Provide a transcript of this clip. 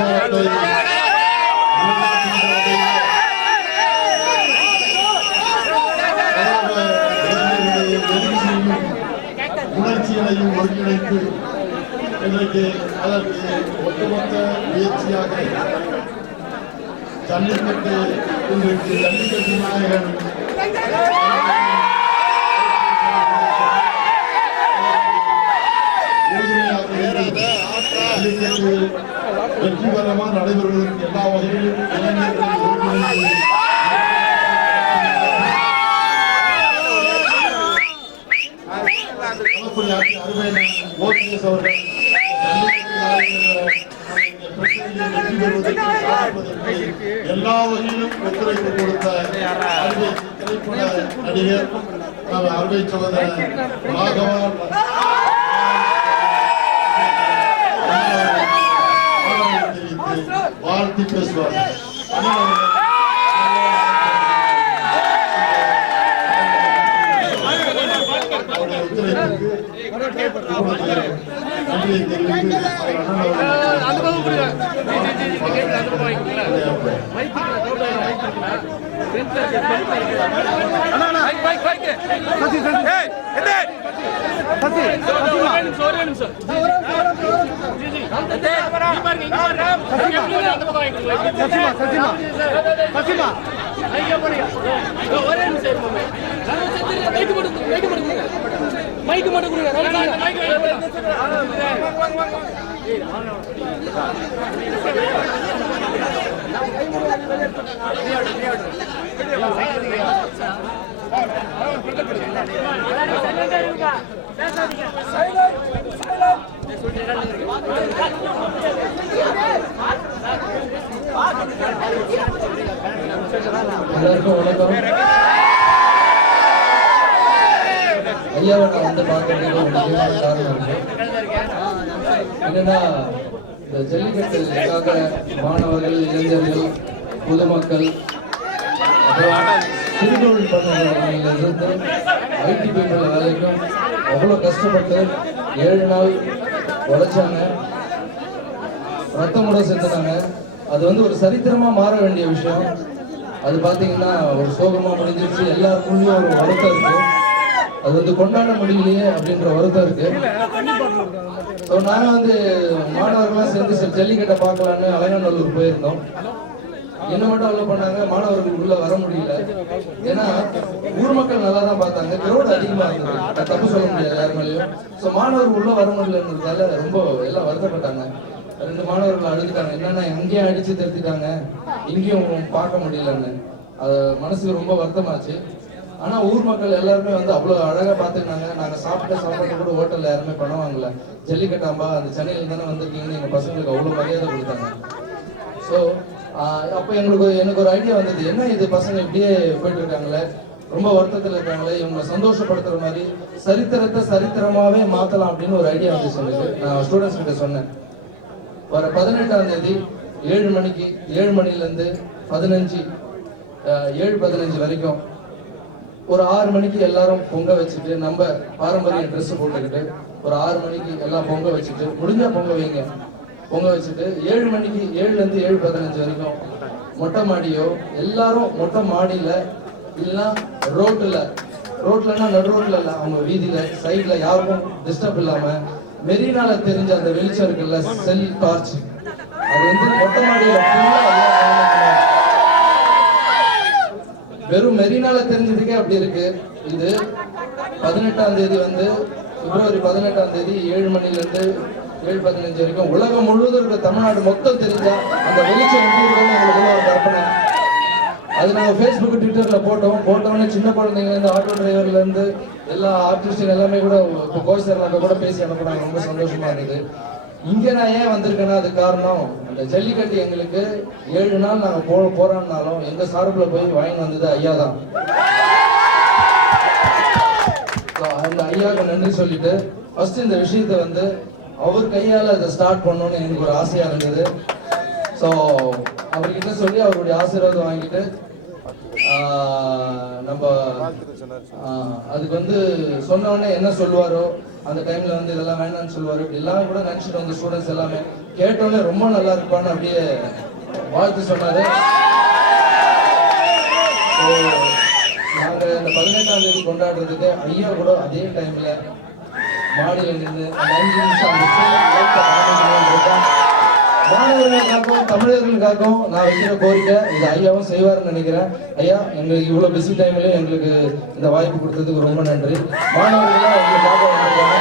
கலாச்சாரத்தை உணர்ச்சிகளையும் ஒருங்கிணைத்து இன்றைக்கு அதற்கு ஒட்டுமொத்த முயற்சியாக ஜல்லிக்கட்டு இன்றைக்கு ஜல்லிக்கட்டு நாயகன் ஜல்லிக்கட்டு வெற்றிகரமாக நடைபெறுவதற்கு எல்லா வகையிலும் இளைஞர்கள் ஒருங்கிணைந்து ஓபிஎஸ் அவர்கள் எல்லா வகையிலும் ஒத்துழைப்பு கொடுத்த திரைப்பட நடிகர் அருமை சகோதரர் ராகவன் தெரிவித்து வாழ்த்தி பேசுவார். மைக்கு மட்டும் ஐயாவை நான் வந்து பார்க்கறதுக்கு காரணம் இருக்கு. என்னன்னா இந்த ஜல்லிக்கட்டுக்காக மாணவர்கள், இளைஞர்கள், பொதுமக்கள், அப்புறம் சிறுதொழில் பண்ணுறவர்களிலிருந்து ஐடி பீப்புள் வேலைக்கும் அவ்வளோ கஷ்டப்பட்டு 7 நாள் உழைச்சாங்க, ரத்தம் கூட செஞ்சாங்க. அது வந்து ஒரு சரித்திரமாக மாற வேண்டிய விஷயம். அது பார்த்தீங்கன்னா ஒரு சோகமாக முடிஞ்சிருச்சு. எல்லாருக்குள்ளேயும் ஒரு வருத்தம் இருக்கு. அது வந்து கொண்டாட முடியலையே அப்படின்ற வருத்தம் இருக்கு. ஸோ நாங்கள் வந்து மாணவர்கள்லாம் சேர்ந்து ஜல்லிக்கட்டை பார்க்கலான்னு அலங்காநல்லூர் போயிருந்தோம். என்ன மட்டும் அவ்வளோ பண்ணாங்க, மாணவர்கள் உள்ள வர முடியல. ஏன்னா ஊர் மக்கள் நல்லா தான் பார்த்தாங்க, கிரௌட் அதிகமாக இருந்தது, தப்பு சொல்ல முடியாது யார் மேலேயும். ஸோ மாணவர்கள் உள்ள வர முடியலன்றதால ரொம்ப எல்லாம் வருத்தப்பட்டாங்க. 2 மாணவர்கள் அழுதுட்டாங்க, என்னன்னா எங்கேயும் அடிச்சு திருத்திட்டாங்க, இங்கேயும் பார்க்க முடியலன்னு. அது மனசுக்கு ரொம்ப வருத்தமாச்சு. ஆனா ஊர் மக்கள் எல்லாருமே வந்து அவ்வளவு அழகா பாத்துக்கினாங்க. நாங்க சாப்பிட்டு கூட ஹோட்டல்ல யாருமே பணம் வாங்கல. ஜல்லிக்கட்டாம்பா அந்த சென்னையில தானே வந்திருக்கீங்கன்னு எங்க பசங்களுக்கு அவ்வளவு மரியாதை கொடுத்தாங்க. ஸோ அப்போ எனக்கு ஒரு ஐடியா வந்தது, என்ன இது பசங்க இப்படியே போயிட்டு இருக்காங்களே, ரொம்ப வருத்தத்தில் இருக்காங்களே, இவங்க சந்தோஷப்படுத்துற மாதிரி சரித்திரத்தை சரித்திரமாவே மாத்தலாம் அப்படின்னு ஒரு ஐடியா வந்துச்சு எனக்கு. நான் ஸ்டூடெண்ட்ஸ் கிட்ட சொன்னேன், வர 18ஆம் தேதி 7 மணிக்கு 7 மணிலேருந்து 7:15 வரைக்கும் ஒரு 6 மணிக்கு எல்லாரும் பொங்க வச்சுட்டு, நம்ம பாரம்பரிய ட்ரெஸ் போட்டுக்கிட்டு ஒரு 6 மணிக்கு எல்லாம் பொங்க வச்சுட்டு, முடிஞ்சா பொங்க வைங்க, பொங்க வச்சுட்டு 7 மணிக்கு 7லேருந்து 7:15 வரைக்கும் மொட்டை மாடியோ, எல்லாரும் மொட்டை மாடியில இல்லைன்னா ரோட்லன்னா நடு ரோட்ல இல்லை, அவங்க வீதியில சைட்ல யாருக்கும் டிஸ்டர்ப் இல்லாம மெரினால தெரிஞ்ச அந்த வெளிச்சம் இருக்குல்ல, செல் டார்ச், அது வந்து மொட்டை மாடியில வெறும் மெரினால தெரிஞ்சதுக்கே அப்படி இருக்கு. இது 18ஆம் தேதி வந்து பிப்ரவரி 18ஆம் தேதி 7 மணிலேருந்து 7:15 வரைக்கும் உலகம் முழுவதும் இருக்க தமிழ்நாடு மொத்தம் தெரிஞ்சா அந்த வெளிச்சம் எங்களுக்கு ஒரு கற்பனை. அது நாங்கள் ஃபேஸ்புக், ட்விட்டர்ல போட்டோன்னே சின்ன குழந்தைங்கலேருந்து ஆட்டோ டிரைவர்லேருந்து எல்லா ஆர்டிஸ்டுங்க எல்லாமே கூட இப்போ கோயசர்லாக்க கூட பேசி அனுப்புனாங்க. ரொம்ப சந்தோஷமா இருக்குது. இங்கே நான் ஏன் வந்திருக்கேன்னா அது காரணம், அந்த ஜல்லிக்கட்டு எங்களுக்கு 7 நாள் நாங்கள் போராடினாலும் எங்க சார்பில் போய் வாங்கி வந்தது ஐயா தான். அந்த ஐயாவுக்கு நன்றி சொல்லிட்டு ஃபர்ஸ்ட் இந்த விஷயத்தை வந்து அவர் கையால் அதை ஸ்டார்ட் பண்ணணும்னு எனக்கு ஒரு ஆசையா இருந்தது. ஸோ அவர்கிட்ட சொல்லி அவருடைய ஆசீர்வாதம் வாங்கிட்டு நம்ம அதுக்கு வந்து சொன்ன உடனே என்ன சொல்லுவாரோ அந்த டைம்ல வந்து இதெல்லாம் வேண்டாம்னு சொல்லுவாரு. இப்படி எல்லாம் கூட நினைச்சிட்டு வந்த ஸ்டூடெண்ட்ஸ் எல்லாமே கேட்டோன்னே ரொம்ப நல்லா இருப்பான்னு அப்படியே வாழ்த்து சொன்னாரு. நாங்க இந்த 18ஆம் தேதி கொண்டாடுறதுக்கு ஐயா கூட அதே டைம்ல மாடியில நின்று அந்த 5 நிமிஷம் மாணவர்களுக்காகவும் தமிழர்களுக்காகவும் நான் வைக்கிற கோரிக்கை இது ஐயாவும் செய்வாருன்னு நினைக்கிறேன். ஐயா, எங்களுக்கு இவ்வளவு பிஸி டைம்லயும் எங்களுக்கு இந்த வாய்ப்பு கொடுத்ததுக்கு ரொம்ப நன்றி. மாணவர்கள்லாம் எங்களுக்காக வந்திருக்காங்க.